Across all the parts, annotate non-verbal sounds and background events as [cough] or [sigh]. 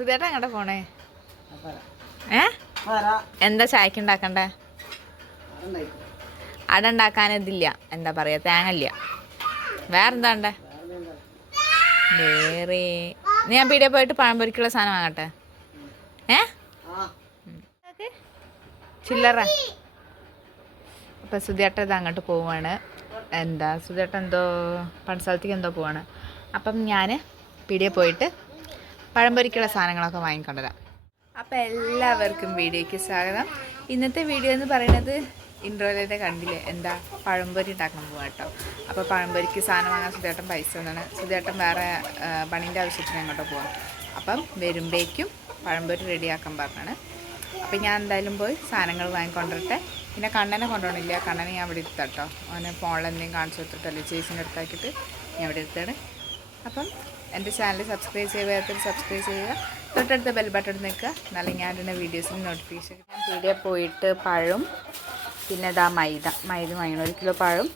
സുധേട്ടൻ എങ്ങടെ പോണേ? ഏ? എന്താ ചായക്ക് ഉണ്ടാക്കണ്ടേ? അട ഉണ്ടാക്കാൻ ഇതില്ല എന്താ പറയാ തേങ്ങല്ല വേറെന്താ ഉണ്ടേ വേറെ ഞാൻ പീടിയ പോയിട്ട് പഴം പൊരിക്കുള്ള സാധനം വാങ്ങട്ടെ? ഏ? ചില്ലറ. അപ്പൊ സുധേട്ട ഇത് അങ്ങോട്ട് പോവാണ്. എന്താ സുധേട്ട എന്തോ പണസ്ഥലത്തേക്ക് എന്തോ പോവാണ്. അപ്പം ഞാൻ പീടിയ പോയിട്ട് പഴം പൊരിക്കുള്ള സാധനങ്ങളൊക്കെ വാങ്ങിക്കൊണ്ടുവരാം. അപ്പം എല്ലാവർക്കും വീഡിയോയ്ക്ക് സ്വാഗതം. ഇന്നത്തെ വീഡിയോ എന്ന് പറയുന്നത് ഇൻട്രോയിലത്തെ കണ്ടില്ലേ? എന്താ പഴംപൊരി ഉണ്ടാക്കാൻ പോവാ കേട്ടോ അപ്പോൾ പഴംപൊരിക്ക് സാധനം വാങ്ങാൻ സുധേട്ടൻ പൈസ തന്നാണ്. സുധേട്ടൻ വേറെ പണീന്റെ ആവശ്യത്തിന് അങ്ങോട്ട് പോവാം. അപ്പം വരുമ്പോഴേക്കും പഴംപൊരി റെഡിയാക്കാൻ പറഞ്ഞാണ്. അപ്പം ഞാൻ എന്തായാലും പോയി സാധനങ്ങൾ വാങ്ങിക്കൊണ്ടിരട്ടെ പിന്നെ കണ്ണനെ കൊണ്ടുപോകണില്ല. കണ്ണനെ ഞാൻ ഇവിടെ ഇരുത്താം കേട്ടോ അവന് ഫോണിൽ എന്തെങ്കിലും കാണിച്ചു കൊടുത്തിട്ടല്ലേ ചേച്ചിന്റെ അടുത്താക്കിയിട്ട് ഞാൻ ഇവിടെ ഇരുത്താണ്. അപ്പം എന്റെ ചാനൽ സബ്സ്ക്രൈബ് ചെയ്യാത്ത സബ്സ്ക്രൈബ് ചെയ്യുക തൊട്ടടുത്ത ബെൽ ബട്ടൺ നിൽക്കുക. എന്നാലും ഞാൻ ഇടുന്ന വീഡിയോസിന് നോട്ടിഫിക്കേഷൻ ഞാൻ പീടിയ പോയിട്ട് പഴം പിന്നെ ഇതാ മൈദ. മൈദ വാങ്ങണം ഒരു കിലോ പഴം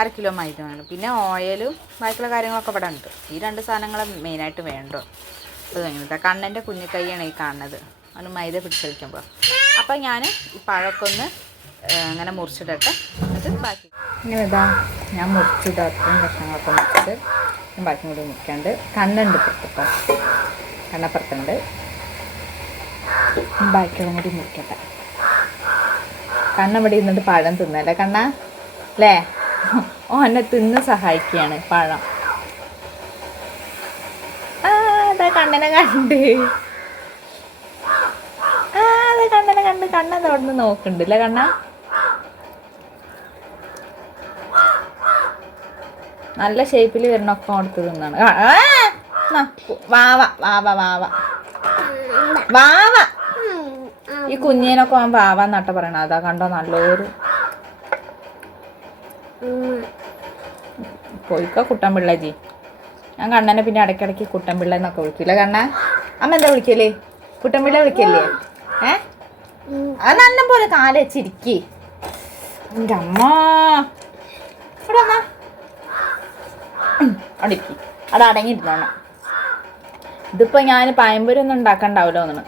അര കിലോ മൈദ വേണം പിന്നെ ഓയിലും ബാക്കിയുള്ള കാര്യങ്ങളൊക്കെ ഇവിടെ ഉണ്ട്. ഈ രണ്ട് സാധനങ്ങൾ മെയിനായിട്ട് വേണ്ടോ? അത് കഴിഞ്ഞിട്ട് കണ്ണന്റെ കുഞ്ഞിക്കൈയാണ് കൈയാണ് ഈ കാണുന്നത്. അവന് മൈദ പിടിച്ച് വയ്ക്കുമ്പോൾ അപ്പോൾ ഞാൻ ഈ പഴമൊക്കെ ഒന്ന് അങ്ങനെ മുറിച്ചിടട്ടെ. എന്നിട്ട് ബാക്കി ഇങ്ങനെ ഇതാ ഞാൻ മുറിച്ചിടാത്ത കഷ്ണങ്ങളൊക്കെ മുറിച്ചിട്ട് ഞാൻ ബാക്കി കൂടി നിൽക്കാണ്ട്. കണ്ണുണ്ട് പുറത്തിട്ടോ കണ്ണപ്പുറത്തുണ്ട്. ബാക്കിയുള്ള കൂടി മുറിക്കട്ടെ കണ്ണവിടെ ഇരുന്നിട്ട് പഴം തിന്നല്ലേ കണ്ണ? അല്ലേ? ഓ എന്നെ തിന്ന് സഹായിക്കുകയാണ് പഴം. ആ കണ്ണനെ കണ്ട്. ആ അതാ കണ്ണനെ കണ്ട്. കണ്ണെന്താ അവിടെ നിന്ന് നോക്കുന്നുണ്ട് അല്ലേ കണ്ണ? നല്ല ഷേപ്പിൽ വരണൊക്കെ കൊടുത്ത് തിന്നാണ്. ആ, ആ, വാവ ഈ കുഞ്ഞിനൊക്കെ അവൻ വാവ എന്നാട്ട പറയണ. അതാ കണ്ടോ നല്ലൊരു പോയിക്കോ കുട്ടൻപിള്ള ജി ഞാൻ കണ്ണനെ പിന്നെ ഇടയ്ക്കിടയ്ക്ക് കുട്ടൻപിള്ള എന്നൊക്കെ വിളിക്കില്ല കണ്ണ? അമ്മ എന്താ വിളിക്കല്ലേ കുട്ടൻപിള്ള വിളിക്കല്ലേ? ഏ? അത് നല്ല പോലെ കാൽ വെച്ചിരിക്കേ. എന്റെ അമ്മ. ഇവിടെ ഇരിക്കി അവിടെ അടങ്ങിയിരുന്നോണം ഇതിപ്പോ ഞാൻ പയമ്പൊരി ഒന്നും ഉണ്ടാക്കണ്ടാവല്ലോ എന്നാണ്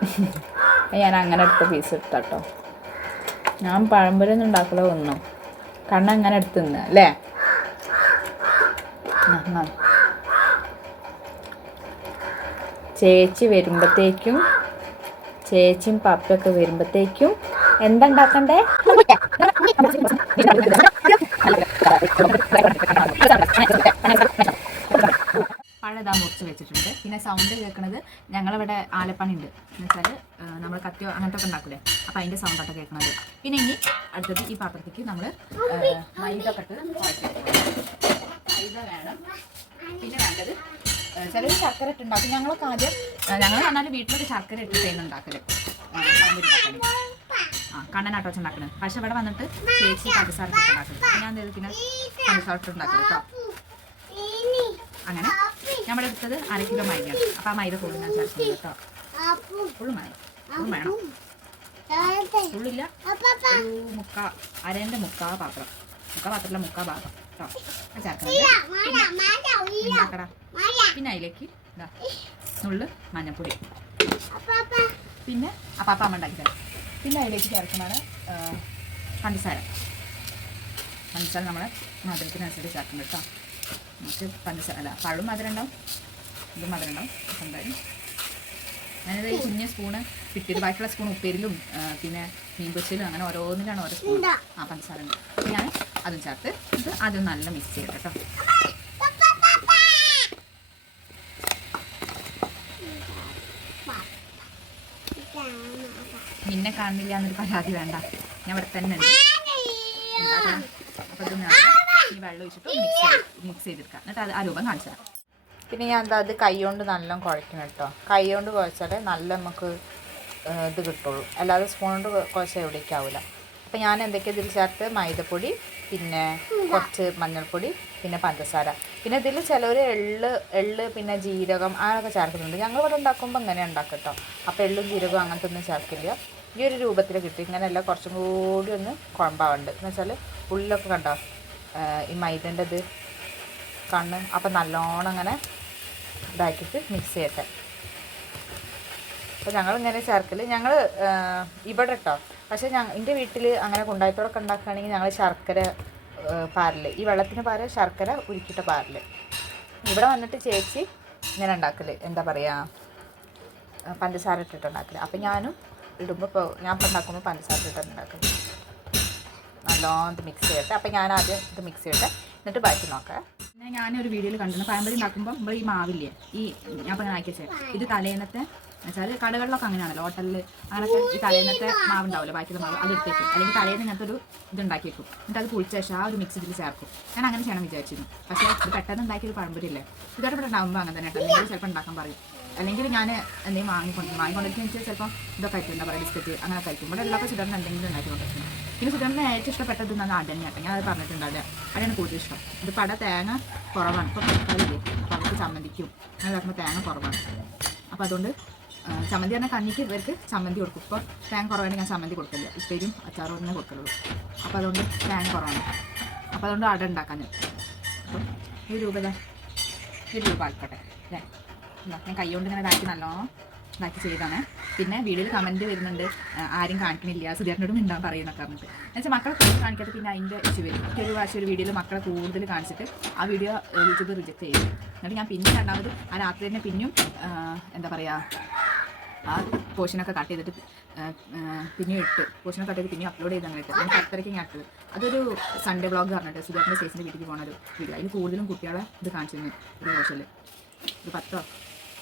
[laughs] ഞാൻ അങ്ങനെ എടുത്ത പീസ് എടുത്തട്ടോ. ഞാൻ പഴംപൊരി ഒന്നും ഉണ്ടാക്കലോ ഒന്നും കണ്ണ അങ്ങനെ എടുത്ത് നിന്ന് അല്ലേ. ചേച്ചി വരുമ്പത്തേക്കും ചേച്ചിയും പപ്പയൊക്കെ വരുമ്പത്തേക്കും എന്താ ഉണ്ടാക്കണ്ടേ? [laughs] പഴതാ മുറിച്ച് വെച്ചിട്ടുണ്ട്. പിന്നെ സൗണ്ട് കേൾക്കുന്നത് ഞങ്ങളിവിടെ ആലപ്പണി ഉണ്ട് എന്ന് വെച്ചാൽ നമ്മൾ കത്തിയോ അങ്ങനത്തെ ഒക്കെ ഉണ്ടാക്കൂലേ? അപ്പം അതിന്റെ സൗണ്ടായിട്ട് കേൾക്കുന്നത് പിന്നെ ഇനി അടുത്തത് ഈ പാത്രത്തേക്ക് നമ്മൾ മൈദ കട്ടി ഇട്ട് മൈദ വേണം. പിന്നെ വേണ്ടത് ചിലർ ശർക്കര ഇട്ട് ഉണ്ടാക്കും. ഞങ്ങളൊക്കെ ആദ്യം ഞങ്ങൾ പറഞ്ഞാൽ വീട്ടിലൊക്കെ ശർക്കര ആ, ഉണ്ടാക്കൽ. ആ കണ്ണനാട്ടോ വെച്ച് ഉണ്ടാക്കുന്നത് പക്ഷെ ഇവിടെ വന്നിട്ട് ചേച്ചി ഉണ്ടാക്കുന്നത് ഞാൻ എന്ത് പിന്നെ പഞ്ചസാര ഇട്ട് കേട്ടോ. അങ്ങനെ നമ്മൾ എടുത്തത് അര കിലോ മൈദയാണ്. അപ്പോൾ ആ മൈദ ഫുള്ള് ഞാൻ ചേർക്കുന്നത് കേട്ടോ. ഫുള്ള് മൈദ. ഫുള്ള് വേണം. ഫുള്ളില്ല മുക്കാ അരേന്റെ മുക്കാ പാത്രം. മുക്കാ പാത്രത്തിലെ മുക്കാ ഭാഗം കേട്ടോ. ചേർക്കുന്നത് പിന്നെ അതിലേക്ക് നുള്ള് മഞ്ഞപ്പൊടി പിന്നെ അപ്പാപ്പ അമ്മ ഉണ്ടാക്കി തരാം പിന്നെ അതിലേക്ക് ചേർക്കുന്നതാണ് പഞ്ചസാര. പഞ്ചസാര നമ്മൾ മധുരത്തിനനുസരിച്ച് ചേർക്കണം കേട്ടോ. നമുക്ക് പഞ്ചസാര അല്ല പഴം മധുരം ഉണ്ടാവും. ഇതും മധുരം ഉണ്ടാവും. എന്തായാലും ഞാനിത് ഈ കുഞ്ഞ സ്പൂണ് കിട്ടിയത്. ബാക്കിയുള്ള സ്പൂൺ ഉപ്പേരിലും പിന്നെ മീൻ പൊച്ചിലും അങ്ങനെ ഓരോന്നിലാണ് ഓരോ സ്പൂൺ ആ പഞ്ചസാര ഉണ്ട്. ഞാൻ അതും ചേർത്ത് ഇത് ആദ്യം നല്ല മിക്സ് ചെയ്യട്ടെ കാണുന്നില്ല എന്നൊരു പരാതി വേണ്ട. ഞാൻ ഇവിടെ തന്നെ ഈ വെള്ളം ഒഴിച്ചിട്ട് മിക്സ് ചെയ്ത് മിക്സ് ചെയ്തെടുക്കാം. എന്നിട്ട് അത് ആ രൂപം കാണിച്ചു തരാം. പിന്നെ ഞാൻ എന്താ അത് കൈ കൊണ്ട് നല്ല കുഴക്കണം കേട്ടോ. കൈ കൊണ്ട് കുഴച്ചാലേ നല്ല നമുക്ക് ഇത് കിട്ടുള്ളൂ. അല്ലാതെ സ്പൂൺ കൊണ്ട് കുഴച്ചാൽ എവിടേക്കാവില്ല അപ്പോൾ ഞാൻ എന്തൊക്കെ ഇതിൽ ചേർത്ത്? മൈദപ്പൊടി പിന്നെ കുറച്ച് മഞ്ഞൾപ്പൊടി പിന്നെ പഞ്ചസാര. പിന്നെ ഇതിൽ ചിലർ എള്ള് എള്ള് പിന്നെ ജീരകം അങ്ങനെയൊക്കെ ചേർക്കുന്നുണ്ട്. ഞങ്ങൾ ഇവിടെ ഉണ്ടാക്കുമ്പോൾ അങ്ങനെ ഉണ്ടാക്കും കേട്ടോ. അപ്പോൾ എള്ളും ജീരകവും അങ്ങനത്തെ ഒന്നും ചേർക്കില്ല. ഈ ഒരു രൂപത്തിൽ കിട്ടി. ഇങ്ങനെയല്ല കുറച്ചും കൂടി ഒന്ന് കുഴമ്പാവുണ്ട്. എന്ന് വെച്ചാൽ ഉള്ളിലൊക്കെ കണ്ടോ? ഈ മൈദന്റെ ഇത് കണ്ണ് അപ്പം നല്ലോണം അങ്ങനെ ഇതാക്കിയിട്ട് മിക്സ് ചെയ്യട്ടെ. അപ്പോൾ ഞങ്ങൾ ഇങ്ങനെ ചേർക്കൽ ഞങ്ങൾ ഇവിടെ കേട്ടോ പക്ഷേ ഞങ്ങൾ എന്റെ വീട്ടിൽ അങ്ങനെ കൊണ്ടായത്തോടൊക്കെ ഉണ്ടാക്കുകയാണെങ്കിൽ ഞങ്ങൾ ശർക്കര പാരൽ ഈ വെള്ളത്തിന് പകരം ശർക്കര ഉരുക്കിയിട്ട് പാരൽ ഇവിടെ വന്നിട്ട് ചേച്ചി ഇങ്ങനെ ഉണ്ടാക്കൽ എന്താ പറയുക പഞ്ചസാര ഇട്ടിട്ട് ഉണ്ടാക്കൽ അപ്പം ഞാനും ഇടുമ്പോൾ ഇപ്പോൾ ഞാൻ ഇപ്പം ഉണ്ടാക്കുമ്പോൾ പഞ്ചസാര ഇട്ടാണ് ഉണ്ടാക്കുന്നത് നല്ലോണം ഇത് മിക്സ് ചെയ്യട്ടെ. അപ്പം ഞാൻ ആദ്യം ഇത് മിക്സ് ചെയ്യട്ടെ. എന്നിട്ട് ബാക്കി നോക്കാം. പിന്നെ ഞാനൊരു വീഡിയോയിൽ കണ്ടിരുന്നു. പഴംപൊരി ഉണ്ടാക്കുമ്പോൾ നമ്മൾ ഈ മാവില്ലേ ഈ ഞാൻ ഇപ്പം ആക്കി വെച്ചത് ഇത് തലേന്നത്തെ വെച്ചാൽ കടകളിലൊക്കെ അങ്ങനെയാണല്ലോ ഹോട്ടലിൽ അങ്ങനത്തെ ഈ തലേന്നത്തെ മാവ് ഉണ്ടാവില്ല ബാക്കിയുള്ള മാവ് അത് എടുത്തേക്കും. അല്ലെങ്കിൽ തലേന്ന് ഇങ്ങനത്തെ ഒരു ഇത് ഉണ്ടാക്കി വെക്കും. എന്നിട്ട് അത് കുളിച്ച ശേഷം ആ ഒരു മിക്സ് ഇതിൽ ചേർക്കും. ഞാൻ അങ്ങനെ ചെയ്യണം വിചാരിച്ചിരുന്നു. പക്ഷേ പെട്ടെന്ന് ഉണ്ടാക്കിയൊരു പഴംപൊരി ഇല്ലേ? ഇതോടെ ഇവിടെ ഉണ്ടാകുമ്പോൾ അങ്ങനെ തന്നെ ചിലപ്പോൾ ഉണ്ടാക്കാൻ പറയും. അല്ലെങ്കിൽ ഞാൻ എന്തെങ്കിലും വാങ്ങിക്കൊണ്ട് വാങ്ങിക്കൊണ്ടിരിക്കുന്ന വെച്ചാൽ ചിലപ്പോൾ ഇതൊക്കെ ആയിട്ട് എന്താ പറയുക ബിസ്ക്കറ്റ് അങ്ങനെ കഴിക്കും ഇവിടെ എല്ലാവർക്കും സുധർന്ന് എന്തെങ്കിലും ഉണ്ടാക്കി കൊണ്ടിരിക്കുന്നത് പിന്നെ സുധർന്ന് ഏറ്റവും ഇഷ്ടപ്പെട്ടത് എന്നാണ് അടഞ്ഞ ഞാൻ അത് പറഞ്ഞിട്ടുണ്ടാവില്ല അടയാണ് കൂടുതൽ ഇഷ്ടം. ഇത് പട തേങ്ങ കുറവാണ്. ഇപ്പോൾ തക്കാളിയില്ലേ അപ്പോൾ അവർക്ക് ചമ്മന്തിക്കും. അങ്ങനെ പറയുമ്പോൾ തേങ്ങ കുറവാണ്. അപ്പോൾ അതുകൊണ്ട് ചമ്മന്തി പറഞ്ഞാൽ കഞ്ഞിക്ക് ഇവർക്ക് ചമ്മന്തി കൊടുക്കും. ഇപ്പോൾ തേങ്ങ കുറവാണെങ്കിൽ ഞാൻ ചമ്മന്തി കൊടുക്കില്ല. ഇപ്പോഴും അച്ചാറും തന്നെ കൊടുക്കുള്ളൂ അപ്പോൾ അതുകൊണ്ട് തേങ്ങ കുറവാണ്. അപ്പോൾ അതുകൊണ്ട് അട ഉണ്ടാക്കാൻ അപ്പം ഒരു രൂപ ഒരു രൂപ ആയിക്കോട്ടെ. അല്ലേ ഞാൻ കൈകൊണ്ട് ഇങ്ങനെ ഇതാക്കി നല്ലോണം ഇതാക്കി ചെയ്താണ്. പിന്നെ വീഡിയോയിൽ കമന്റ് വരുന്നുണ്ട് ആരും കാണിക്കണില്ല സുധീറിനോട് മിണ്ടാൻ പറയുന്നൊക്കെ പറഞ്ഞിട്ട്. എന്നുവെച്ചാൽ മക്കളെ കൂടുതൽ കാണിക്കാത്ത പിന്നെ അതിന്റെ ഇഷ്യൂ വരും. ഒരു പ്രാവശ്യം ഒരു വീഡിയോയിൽ മക്കളെ കൂടുതൽ കാണിച്ചിട്ട് ആ വീഡിയോ യൂട്യൂബ് റിജക്റ്റ് ചെയ്യും. എന്നിട്ട് ഞാൻ പിന്നെ രണ്ടാമത് ആ രാത്രി തന്നെ പിന്നെയും എന്താ പറയുക ആ പോർഷനൊക്കെ കട്ട് ചെയ്തിട്ട് പിന്നെയും ഇട്ട് പോർഷനൊക്കെ കട്ട് ചെയ്ത് പിന്നെയും അപ്ലോഡ് ചെയ്ത് ഇട്ട്. ഞാൻ പത്തരയ്ക്ക് ഞാൻ ഇട്ടത്. അതൊരു സൺഡേ ബ്ലോഗ് പറഞ്ഞിട്ട് സുധീരന്റെ ചേച്ചിന്റെ വീട്ടിലേക്ക് പോകുന്ന വീഡിയോ അതിൽ കൂടുതലും കുട്ടികളെ ഇത് കാണിച്ചിരുന്നു ഒരു പോർഷനിൽ ഒരു പത്തോ?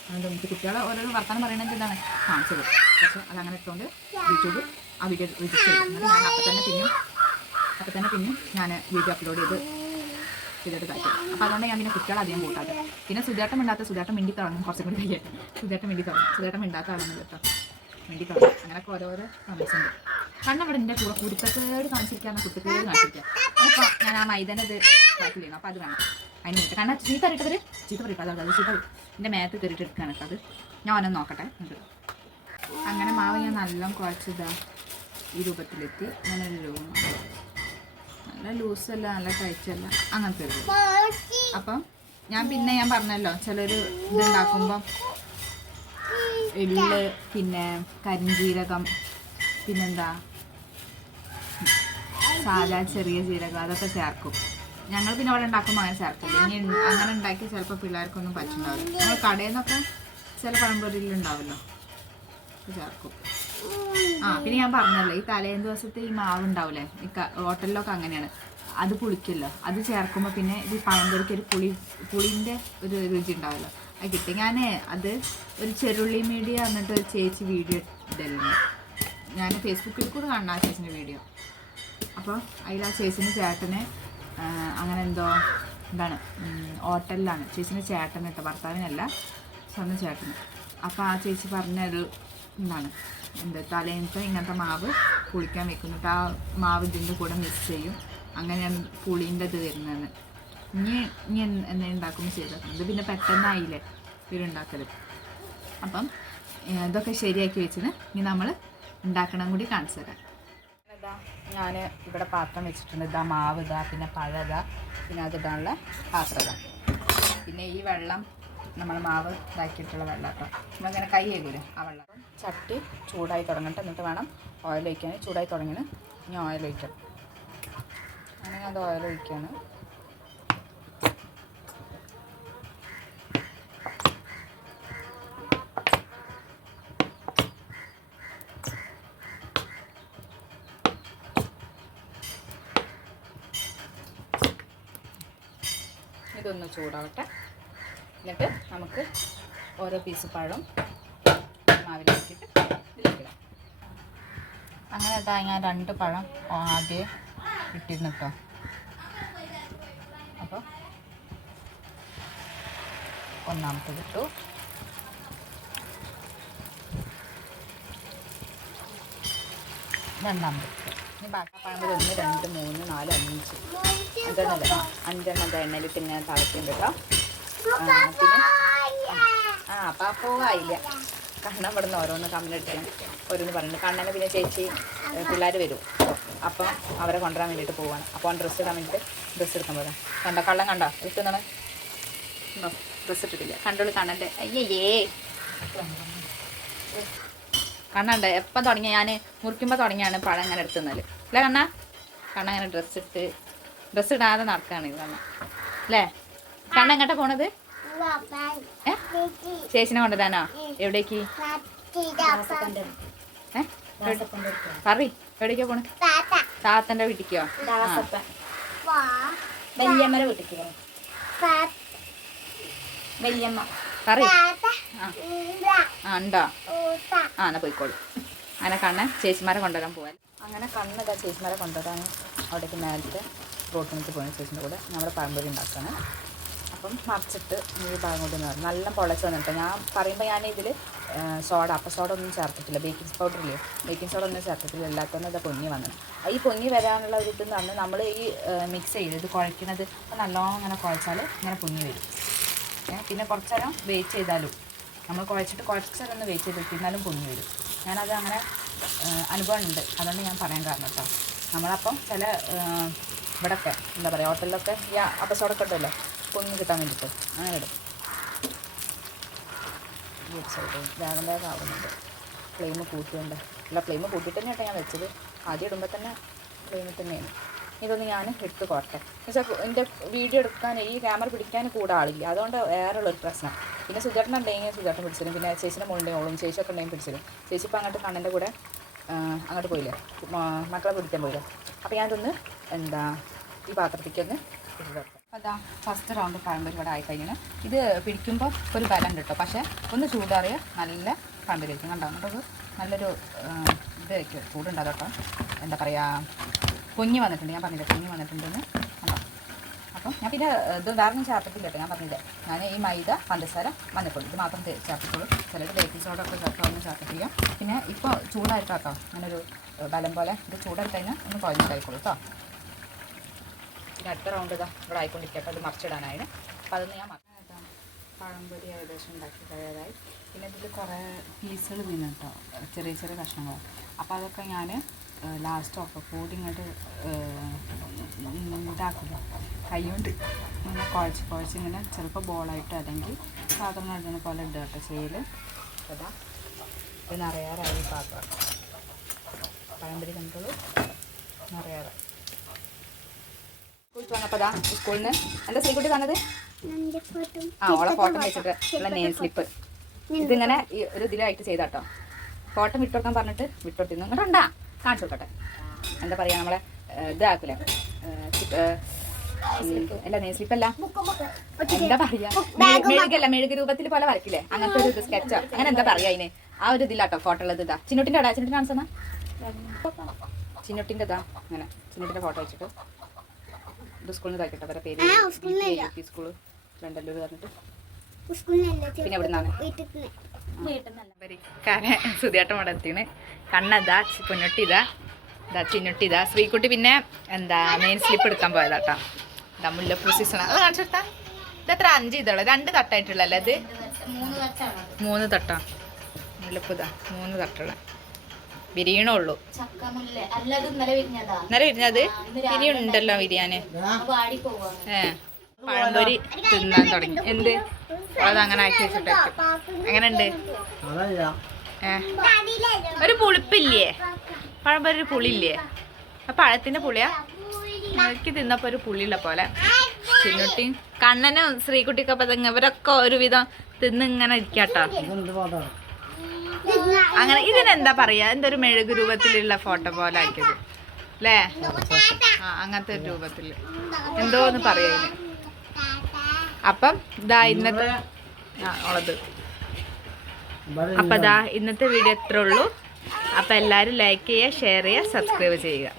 അതുകൊണ്ട് നമുക്ക് കുട്ടികളെ ഓരോരോ വർത്തമാനം പറയണമെങ്കിൽ എന്താണ്? കാണിച്ചത്. അത് അതങ്ങനെ ഇട്ടുകൊണ്ട് യൂട്യൂബ് ആ വീഡിയോ രജിസ്റ്റർ ചെയ്തു. ഞാൻ അപ്പം തന്നെ പിന്നെയും അപ്പം തന്നെ പിന്നെയും ഞാൻ വീഡിയോ അപ്ലോഡ് ചെയ്ത് ചെയ്തിട്ട് കാര്യം അപ്പോൾ അതുകൊണ്ട് ഞാൻ പിന്നെ കുട്ടികളെ അധികം കൂട്ടാതെ പിന്നെ സുജാട്ടം ഇണ്ടാത്ത സുജാട്ടം മിണ്ടി തുടങ്ങും. കുറച്ചും കൂടി കഴിയാൻ സുജാട്ടം മിണ്ടി തുടങ്ങും. സുജാട്ടം മിണ്ടാത്ത ആളാണ് കേട്ടോ. മിണ്ടി തുടങ്ങും. അങ്ങനെയൊക്കെ ഓരോരോ കമൻസ് ഉണ്ട്. കണ്ണവിടെ എന്റെ കൂടെ കുരുത്തക്കേട് കാണിച്ചിരിക്കാൻ കുട്ടിക്കേട് കാണിച്ചിരിക്കുക അപ്പോൾ ഞാൻ ആ മൈദന ഇത് ബാക്കി ചെയ്യണം അപ്പോൾ അത് വേണം. അതിന് വേണ്ടി കണ്ണ ചീത്ത അറിയിട്ടവർ ചീത്ത പറയും അത് ചീത്ത എന്റെ മേത്ത് കയറിയിട്ട് എടുക്കുകയാണ് അത്. ഞാൻ ഒന്നും നോക്കട്ടെ ഉണ്ട് അങ്ങനെ മാവ് ഞാൻ നല്ല കുഴച്ചതാ. ഈ രൂപത്തിലെത്തി. അങ്ങനെ ഒരു രൂപം നല്ല ലൂസല്ല നല്ല കഴിച്ചല്ല അങ്ങനത്തെ ഒരു അപ്പം ഞാൻ പിന്നെ ഞാൻ പറഞ്ഞല്ലോ ചിലർ ഇതുണ്ടാക്കുമ്പം എള്ള് പിന്നെ കരിഞ്ജീരകം പിന്നെന്താ? സാധാ ചെറിയ ജീരകം അതൊക്കെ ചേർക്കും. ഞങ്ങൾ പിന്നെ അവിടെ ഉണ്ടാക്കുമ്പോൾ അങ്ങനെ ചേർക്കില്ല ഇനി അങ്ങനെ ഉണ്ടാക്കി ചിലപ്പോൾ പിള്ളേർക്കൊന്നും പറ്റുന്നുണ്ടാവില്ല നമ്മൾ കടയിൽ നിന്നൊക്കെ ചില പഴംപൊരിയിൽ ഉണ്ടാവല്ലോ. ചേർക്കും. ആ പിന്നെ ഞാൻ പറഞ്ഞല്ലോ ഈ തലേന്ന് ദിവസത്തെ ഈ മാവ് ഉണ്ടാവില്ലേ ഈ ഹോട്ടലിലൊക്കെ അങ്ങനെയാണ്. അത് പുളിക്കല്ലോ അത് ചേർക്കുമ്പോൾ പിന്നെ ഈ പഴംപൊരിക്ക് ഒരു പുളി പുളിന്റെ ഒരു രുചി ഉണ്ടാവല്ലോ. അത് കിട്ടി. ഞാൻ അത് ഒരു ചെറുള്ളി മീഡിയ എന്നിട്ട് ഒരു ചേച്ചി വീഡിയോ ഇടലുണ്ട്. ഞാൻ ഫേസ്ബുക്കിൽ കൂടെ കാണണം ആ ചേച്ചിന്റെ വീഡിയോ. അപ്പോൾ അതിൽ ആ ചേച്ചിന്റെ ചേട്ടന് അങ്ങനെ എന്തോ എന്താണ് ഹോട്ടലിലാണ്. ചേച്ചിന്റെ ചേട്ടൻ കേട്ടോ ഭർത്താവിനല്ല സ്വന്തം ചേട്ടന് അപ്പോൾ ആ ചേച്ചി പറഞ്ഞൊരു എന്താണ് എന്ത് തലേന്നത്തെ ഇങ്ങനത്തെ മാവ് പുളിക്കാൻ വെക്കുന്നിട്ട് ആ മാവ് ഇതിന്റെ കൂടെ മിക്സ് ചെയ്യും. അങ്ങനെയാണ് പുളീന്റെ ഇത് വരുന്നത് ഇനി ഇനി എന്നെ ഉണ്ടാക്കുമ്പോൾ ചെയ്തേക്കണം ഇത് പിന്നെ പെട്ടെന്നായില്ലേ ഇവരുണ്ടാക്കൽ അപ്പം ഇതൊക്കെ ശരിയാക്കി വെച്ചിന്. ഇനി നമ്മൾ ഉണ്ടാക്കണം കൂടി കാണിച്ചു തരാം. ഇതാ ഞാൻ ഇവിടെ പാത്രം വെച്ചിട്ടുണ്ട്. ഇതാ മാവ് ഇതാ പിന്നെ പഴം ഇതാ പിന്നെ അതിടാനുള്ള പാത്രം ഇതാ. പിന്നെ ഈ വെള്ളം നമ്മൾ മാവ് ഇതാക്കിയിട്ടുള്ള വെള്ളം കേട്ടോ നമ്മളിങ്ങനെ കൈ കേൾക്കൂലേ ആ വെള്ളം? ചട്ടി ചൂടായി തുടങ്ങട്ടെ. എന്നിട്ട് വേണം ഓയിൽ ഒഴിക്കാൻ. ചൂടായി തുടങ്ങിയത് ഇനി ഓയിൽ ഒഴിക്കാം അങ്ങനെ അത് ഓയിൽ ഒഴിക്കുകയാണ് ഇതൊന്ന് ചൂടാവട്ടെ. എന്നിട്ട് നമുക്ക് ഓരോ പീസ് പഴം മാവിലാക്കിയിട്ട് ഇതിലേക്കിടാം അങ്ങനെ ഇതാ ഞാൻ രണ്ട് പഴം ആദ്യം ഇട്ടിരുന്നു കേട്ടോ അപ്പോൾ ഒന്നാമത്തത് ഇട്ടു. രണ്ടാമത് ഇട്ടു. ഇനി ബാക്കി പഴം ഒന്ന് രണ്ട് മൂന്ന് നാല് അഞ്ച്. അഞ്ചെണ്ണം അഞ്ചെണ്ണം എണ്ണയിലിട്ട് ഇങ്ങനെ തിളയ്ക്കുന്നുണ്ട് കേട്ടോ. പിന്നെ? ആ അപ്പോൾ ആയില്ല കണ്ണൻ ഇവിടെ നിന്ന് ഓരോന്ന് കമ്മിലെടുക്കാൻ ഓരോന്ന് പറഞ്ഞു കണ്ണനെ പിന്നെ ചേച്ചി പിള്ളേർ വരും. അപ്പം അവരെ കൊണ്ടുവരാൻ വേണ്ടിയിട്ട് പോവാണ്. അപ്പോൾ ഡ്രസ്സ് ഇടാൻ വേണ്ടിയിട്ട് ഡ്രസ്സ് എടുക്കാൻ പോകാം കണ്ടോ കള്ളൻ കണ്ടോ? ഇട്ടുന്നാണ് ഡ്രസ്സ് ഇട്ടിട്ടില്ല. കണ്ടോളൂ കണ്ണന്റെ. അയ്യേ കണ്ണണ്ട്. എപ്പം തുടങ്ങിയ ഞാൻ മുറിക്കുമ്പോൾ തുടങ്ങിയാണ് പഴം ഞാൻ എടുത്തുന്നത് അല്ലേ കണ്ണ? കണ്ണ അങ്ങനെ ഡ്രസ്സ് ഇട്ട് ഡ്രസ്സ് ഇടാതെ നടക്കുകയാണ് ഇത് കണ്ണ. അല്ലേ? കണ്ണ എങ്ങോട്ടാ പോണത്? ഏ? ചേച്ചിനെ കൊണ്ടുവരാനോ? എവിടേക്ക്? പറ എവിടേക്കാ പോണ്? താത്തന്റെ വീട്ടിക്കോ? ആ. വല്യമ്മരെ വീട്ടിക്ക് വല്യമ്മ. പറ ആ. ആ ഉണ്ടോ? ആ എന്നാ പോയിക്കോളൂ. അങ്ങനെ കണ്ണ ചേച്ചിമാരെ കൊണ്ടുവരാൻ പോവാൻ അങ്ങനെ കണ്ണതാ ചേച്ചിമാരെ കൊണ്ടുവരാൻ അവിടേക്ക് നേരത്തെ റോട്ടിലേക്ക് പോയ ചേച്ചിന്റെ കൂടെ നമ്മുടെ പഴംപൊരി ഉണ്ടാക്കുകയാണ് അപ്പം മറിച്ചിട്ട് ഈ ഭാഗം കൊണ്ട് നിന്ന് നല്ല പൊളച്ച് വന്നിട്ട് ഞാൻ പറയുമ്പോൾ ഞാൻ ഇതിൽ സോഡ അപ്പം സോഡ ഒന്നും ചേർത്തിട്ടില്ല. ബേക്കിംഗ് പൗഡർ ഇല്ലേ? ബേക്കിംഗ് സോഡ ഒന്നും ചേർത്തിട്ടില്ല. എല്ലാത്തൊന്നും ഇത് പൊങ്ങി വന്നത്. ഈ പൊങ്ങി വരാനുള്ള ഒരു ഇതെന്ന് പറഞ്ഞാൽ നമ്മൾ ഈ മിക്സ് ചെയ്ത് ഇത് കുഴക്കുന്നത് നല്ലോണം ഇങ്ങനെ കുഴച്ചാൽ ഇങ്ങനെ പൊങ്ങി വരും. പിന്നെ കുറച്ചേരം വെയിറ്റ് ചെയ്താലും നമ്മൾ കുഴച്ചിട്ട് കുറച്ച് നേരം ഒന്ന് വെയിറ്റ് ചെയ്ത് വെക്കുന്നാലും പൊങ്ങി വരും. ഞാനത് അങ്ങനെ അനുഭവമുണ്ട്. അതുകൊണ്ട് ഞാൻ പറയാൻ കാരണം കേട്ടോ. നമ്മളപ്പം ചില ഇവിടെയൊക്കെ എന്താ പറയുക ഹോട്ടലിലൊക്കെ ഈ അപ്പസോടൊക്കെ ഉണ്ടല്ലോ പൊങ്ങി കിട്ടാൻ വേണ്ടിയിട്ട് അങ്ങനെ ഇടും. വേഗം വേഗം ആവുന്നുണ്ട്. ഫ്ലെയിം കൂട്ടിയുണ്ട്. അല്ല ഫ്ലെയിം കൂട്ടിയിട്ട് തന്നെയാണ് ഞാൻ വെച്ചത്. ആദ്യം ഇടുമ്പോൾ തന്നെ ഫ്ലെയിമിൽ തന്നെയാണ്. ഇതൊന്ന് ഞാൻ എടുത്ത് കോട്ടെ എന്നുവെച്ചാൽ എന്റെ വീഡിയോ എടുക്കാൻ ഈ ക്യാമറ പിടിക്കാൻ കൂടെ ആളില്ല. അതുകൊണ്ട് വേറെ ഉള്ളൊരു പ്രശ്നം. പിന്നെ സുചേട്ടൻ ഉണ്ടെങ്കിൽ സുചേട്ടൻ പിടിച്ചിരും പിന്നെ ചേച്ചിന്റെ മുകളിൽ ഓളും ചേച്ചിയൊക്കെ ഉണ്ടെങ്കിൽ പിടിച്ചിരും ചേച്ചി ഇപ്പോൾ അങ്ങോട്ട് കണ്ണന്റെ കൂടെ അങ്ങോട്ട് പോയില്ലേ? മക്കളെ പിടിക്കാൻ പോയില്ലേ? അപ്പോൾ ഞാനതൊന്ന് എന്താ ഈ പാത്രത്തേക്കൊന്ന് അതാ ഫസ്റ്റ് റൗണ്ട് പഴംപൊരി ഇവിടെ ആയിക്കഴിഞ്ഞാൽ ഇത് പിടിക്കുമ്പോൾ ഒരു ബലം കിട്ടും. പക്ഷേ ഒന്ന് ചൂടാറിയ നല്ല പഴംപൊരി വയ്ക്കും കണ്ടോ? അങ്ങോട്ട് നല്ലൊരു ഇത് വയ്ക്കും എന്താ പറയുക പൊങ്ങി വന്നിട്ടുണ്ട്. ഞാൻ പറഞ്ഞില്ല പൊങ്ങി വന്നിട്ടുണ്ടെന്ന്. അപ്പം ഞാൻ പിന്നെ ഇത് വേറൊന്നും ചേർത്തിട്ടില്ല കേട്ടോ. ഞാൻ പറഞ്ഞില്ലേ ഞാൻ ഈ മൈദ പഞ്ചസാര മഞ്ഞപ്പൊടി ഇത് മാത്രം ചേർത്തിട്ടുള്ളൂ. ചിലത് ബേക്കിംഗ് സോഡ ഒക്കെ ചേർത്തൊന്നും ചേർത്തിട്ടില്ല. പിന്നെ ഇപ്പോൾ ചൂടായിട്ടോ കേട്ടോ അങ്ങനൊരു ബലം പോലെ ഇത് ചൂടായി കഴിഞ്ഞാൽ ഒന്ന് കുഴഞ്ഞിട്ടായിക്കോളൂ കേട്ടോ പിന്നെ അടുത്ത റൗണ്ട് ഇതാ ഇവിടെ ആയിക്കൊണ്ടിരിക്കട്ടെ അത് മറിച്ചിടാനായിട്ട് അപ്പോൾ അതൊന്ന് ഞാൻ പഴംപൊരി ഏകദേശം ഉണ്ടാക്കി കഴിയാതായി പിന്നെ ഇതിൽ കുറേ പീസുകൾ വീണ് കേട്ടോ ചെറിയ ചെറിയ കഷ്ണങ്ങൾ അപ്പോൾ അതൊക്കെ ഞാൻ ലാസ്റ്റ് ഓഫ് കൂടി ഇങ്ങോട്ട് ഇതാക്കുക കൈ കൊണ്ട് ഇങ്ങനെ കുഴച്ച് കുഴച്ച് ഇങ്ങനെ ചിലപ്പോൾ ബോളായിട്ട് അല്ലെങ്കിൽ സാധാരണ കഴുകുന്ന പോലെ ഇടുക കേട്ടോ ചെയ്യൽ അതാ. ഇത് നിറയാറായി പാത്രം. പഴംപൊരി കണ്ടോളൂ നിറയാറായി. സ്കൂളിൽ വന്നപ്പോൾ അതാ സ്കൂളിൽ നിന്ന് എന്താ തന്നത് ആ ഓളെ ഫോട്ടോ വെച്ചിട്ട് ഉള്ള നെയിം സ്ലിപ്പ് ഇതിങ്ങനെ ഒരു ഇതിലായിട്ട് ചെയ്താട്ടോ. ഫോട്ടോ വിട്ടുകൊടുക്കാൻ പറഞ്ഞിട്ട് വിട്ടുകൊടുത്തിരുന്നു ഇങ്ങോട്ട് ഉണ്ടാ കാണിച്ചു കൊടുക്കട്ടെ എന്താ പറയുക നമ്മളെ ഇതാക്കില്ല അല്ല നെയിം സ്ലിപ്പ് അല്ല? എന്താ പറയാ? മെഴുകല്ല മെഴുക് രൂപത്തിൽ പോലെ വരക്കില്ലേ അങ്ങനത്തെ ഒരു ഇത് സ്കെച്ചോ അങ്ങനെ എന്താ പറയാ അതിന്? ആ ഒരു ഇതിലാട്ടോ ഫോട്ടോ ഉള്ളത് ഇതാ. ചിന്നുട്ടിന്റെ അവിടെ ചിന്നുട്ടി കാണിച്ചെന്നാ ചിന്നുട്ടിന്റെ ഇതാ അങ്ങനെ ചിന്നുട്ടിന്റെ ഫോട്ടോ വെച്ചിട്ട്. ഇത് സ്കൂളിൽ നിന്ന് ഇതാക്കിട്ടോ അവരുടെ പേര്. സ്കൂൾ രണ്ടല്ലൂർ പറഞ്ഞിട്ട്. പിന്നെ എവിടെ നിന്നാണ് സുധിയാട്ടം ഇവിടെ എത്തിയാണ് കണ്ണതാ പൊന്നൊട്ടിതാ. ഇതാ ചിന്നൊട്ടിതാ. ശ്രീക്കുട്ടി പിന്നെ എന്താ മെയിൻ സ്ലിപ്പ് എടുക്കാൻ പോയതാട്ടാ. ഇതാ മുല്ലപ്പൂ സീസൺ അത് കാണിച്ചെടുത്താ ഇത് എത്ര? അഞ്ച് ഇതൾ രണ്ട് തട്ടായിട്ടുള്ളല്ലേ ഇത്? മൂന്ന് തട്ടാ. മുല്ലപ്പൂതാ. മൂന്ന് തട്ടുള്ള. വിരിയണുള്ളൂ ഇന്നലെ വിരിഞ്ഞതാ. ബിരിയാണി. ഉണ്ടല്ലോ വിരിയാന് ഏഹ് പഴംപൊരി തിന്നാൻ തുടങ്ങി. എന്ത്? അത് അങ്ങനെ ആക്കി വെച്ചിട്ട് എങ്ങനെ ഉണ്ട് ഒരു പുളിപ്പില്ലേ? പഴംപൊരി ഒരു പുളിയില്ലേ? ആ പഴത്തിന്റെ പുളിയാ? നോക്കി തിന്നപ്പോ ഒരു പുളിയുള്ള പോലെ. ചിന്നുട്ടി കണ്ണനും ശ്രീകുട്ടിക്ക് അപ്പൊ ഇവരൊക്കെ ഒരുവിധം തിന്നിങ്ങനെ ഇരിക്കാട്ടോ. അങ്ങനെ ഇതിനെന്താ പറയാ? എന്തൊരു മെഴുക് രൂപത്തിലുള്ള ഫോട്ടോ പോലെ ആക്കിയത്. അല്ലേ ആ അങ്ങനത്തെ ഒരു രൂപത്തിൽ. എന്തോന്ന് പറയാ ഇതിന്? അപ്പം ഇതാ ഇന്നത്തെ ആ ഉള്ളത്. അപ്പം ഇതാ ഇന്നത്തെ വീഡിയോ എത്ര ഉള്ളൂ. അപ്പം എല്ലാവരും ലൈക്ക് ചെയ്യുക ഷെയർ ചെയ്യുക സബ്സ്ക്രൈബ് ചെയ്യുക.